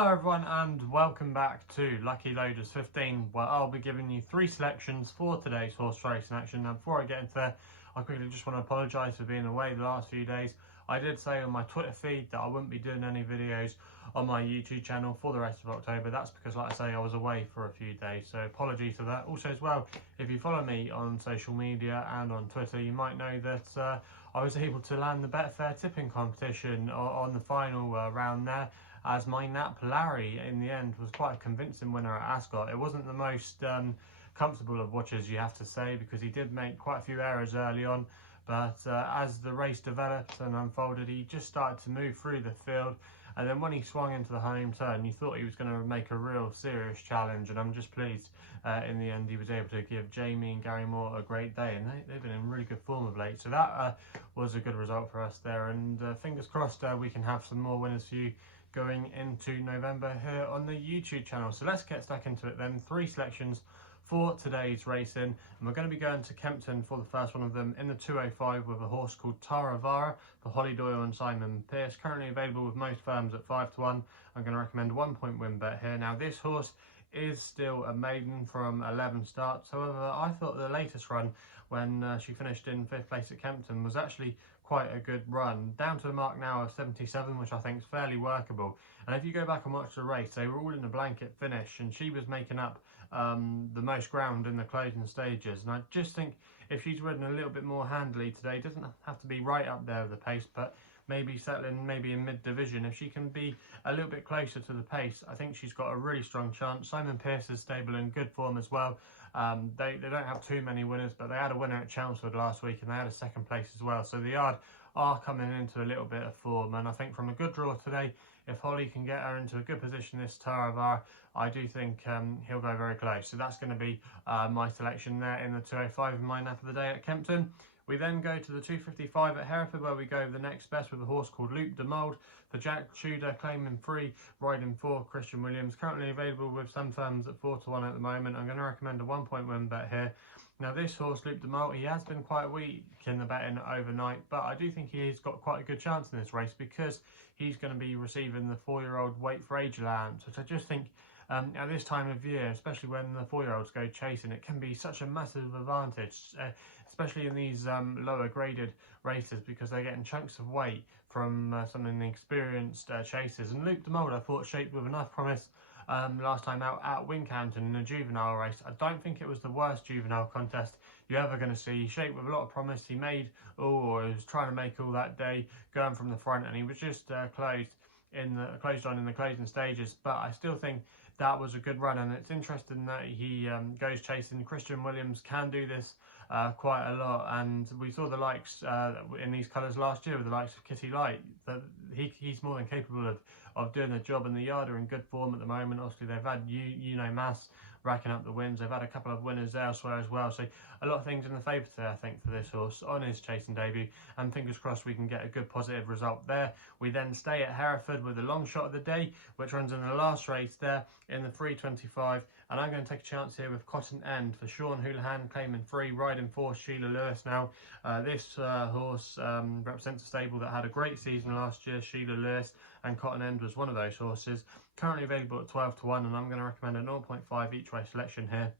Hello everyone and welcome back to Lucky Loaders 15, where I'll be giving you 3 selections for today's horse racing action. Now before I get into that, I quickly just want to apologise for being away the last few days. I did say on my Twitter feed that I wouldn't be doing any videos on my YouTube channel for the rest of October. That's because, like I say, I was away for a few days, so apologies for that. Also as well, if you follow me on social media and on Twitter, you might know that I was able to land the Betfair tipping competition on the final round there, as my Nap Larry in the end was quite a convincing winner at Ascot. It wasn't the most comfortable of watches, you have to say, because he did make quite a few errors early on, but as the race developed and unfolded, he just started to move through the field, and then when he swung into the home turn, you thought he was going to make a real serious challenge, and I'm just pleased in the end he was able to give Jamie and Gary Moore a great day, and they've been in really good form of late, so that was a good result for us there, and fingers crossed we can have some more winners for you going into November here on the YouTube channel. So let's get stuck into it then. 3 selections for today's racing, and we're going to be going to Kempton for the first one of them in the 205 with a horse called Taravara for Holly Doyle and Simon Pearce, currently available with most firms at 5 to 1. I'm going to recommend a 1-point win bet here. Now this horse is still a maiden from 11 starts, however I thought the latest run when she finished in 5th place at Kempton was actually quite a good run, down to a mark now of 77, which I think is fairly workable. And if you go back and watch the race, they were all in a blanket finish, and she was making up the most ground in the closing stages. And I just think if she's ridden a little bit more handily today, it doesn't have to be right up there with the pace, but maybe settling maybe in mid-division. If she can be a little bit closer to the pace, I think she's got a really strong chance. Simon Pearce is stable in good form as well. They don't have too many winners, but they had a winner at Chelmsford last week and they had a 2nd place as well. So the yard are coming into a little bit of form, and I think from a good draw today, if Holly can get her into a good position this Taravara, I do think he'll go very close. So that's going to be my selection there in the 205 in my nap of the day at Kempton. We then go to the 255 at Hereford, where we go the next best with a horse called Loup de Maude for Jack Tudor, claiming 3, riding 4 Christian Williams, currently available with some firms at 4 to 1 at the moment. I'm going to recommend a 1-point win bet here. Now this horse, Loup de Maude, he has been quite weak in the betting overnight, but I do think he's got quite a good chance in this race because he's going to be receiving the 4-year-old Wait for Age allowance, which I just think at this time of year, especially when the 4-year-olds go chasing, it can be such a massive advantage, especially in these lower graded races, because they're getting chunks of weight from some of the experienced chasers. And Loup de Maude, I thought, shaped with enough promise last time out at Wincanton in a juvenile race. I don't think it was the worst juvenile contest you're ever going to see. He shaped with a lot of promise. He made or he was trying to make all that day going from the front, and he was just closed on in the closing stages. But I still think that was a good run, and it's interesting that he goes chasing. Christian Williams can do this quite a lot, and we saw the likes in these colours last year with the likes of Kitty Light. That he's more than capable of doing the job, and the yard are in good form at the moment. Obviously they've had Mas racking up the wins. They've had a couple of winners elsewhere as well, so a lot of things in the favour today, I think, for this horse on his chasing debut, and fingers crossed we can get a good positive result there. We then stay at Hereford with the long shot of the day, which runs in the last race there in the 325, and I'm going to take a chance here with Cotton End for Sean Houlihan, claiming 3, riding 4 Sheila Lewis. Now this horse represents a stable that had a great season last year, Sheila Lewis, and Cotton End was one of those horses, currently available at 12 to 1, and I'm going to recommend a 0.5 each way selection here.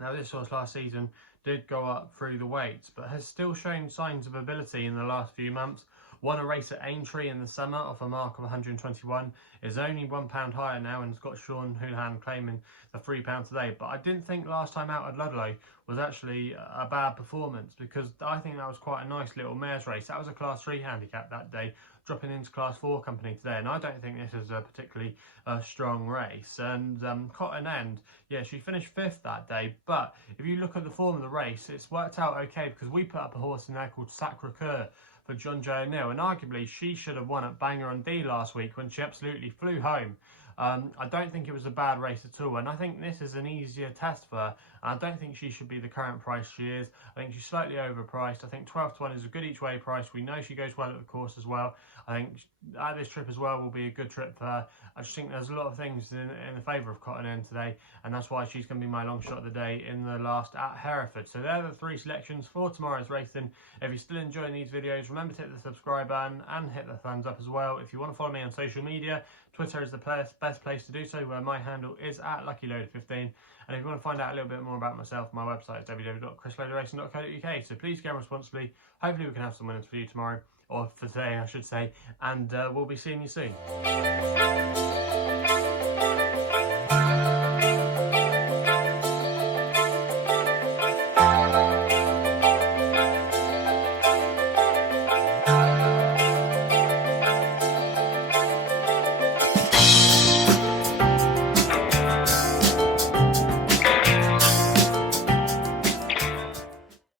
Now this horse last season did go up through the weights, but has still shown signs of ability in the last few months. Won a race at Aintree in the summer off a mark of 121, is only £1 higher now, and has got Sean Houlihan claiming the £3 today. But I didn't think last time out at Ludlow was actually a bad performance, because I think that was quite a nice little mares race. That was a class 3 handicap that day, dropping into class 4 company today, and I don't think this is a particularly strong race. And Cotton End, yeah, she finished 5th that day, but if you look at the form of the race, it's worked out okay, because we put up a horse in there called Sacre Coeur for John J. O'Neill, and arguably she should have won at Bangor on D last week when she absolutely flew home. I don't think it was a bad race at all, and I think this is an easier test for her. I don't think she should be the current price she is. I think she's slightly overpriced. I think 12 to 1 is a good each way price. We know she goes well at the course as well. I think at this trip as well will be a good trip for her. I just think there's a lot of things in the favour of Cotton End today, and that's why she's going to be my long shot of the day in the last at Hereford. So they're the 3 selections for tomorrow's racing. If you're still enjoying these videos, remember to hit the subscribe button and hit the thumbs up as well. If you want to follow me on social media, Twitter is the best best place to do so, where my handle is at LuckyLoader15. And if you want to find out a little bit more about myself, my website is www.chrisloaderracing.co.uk. So please game responsibly. Hopefully we can have some winners for you tomorrow, or for today I should say, and we'll be seeing you soon.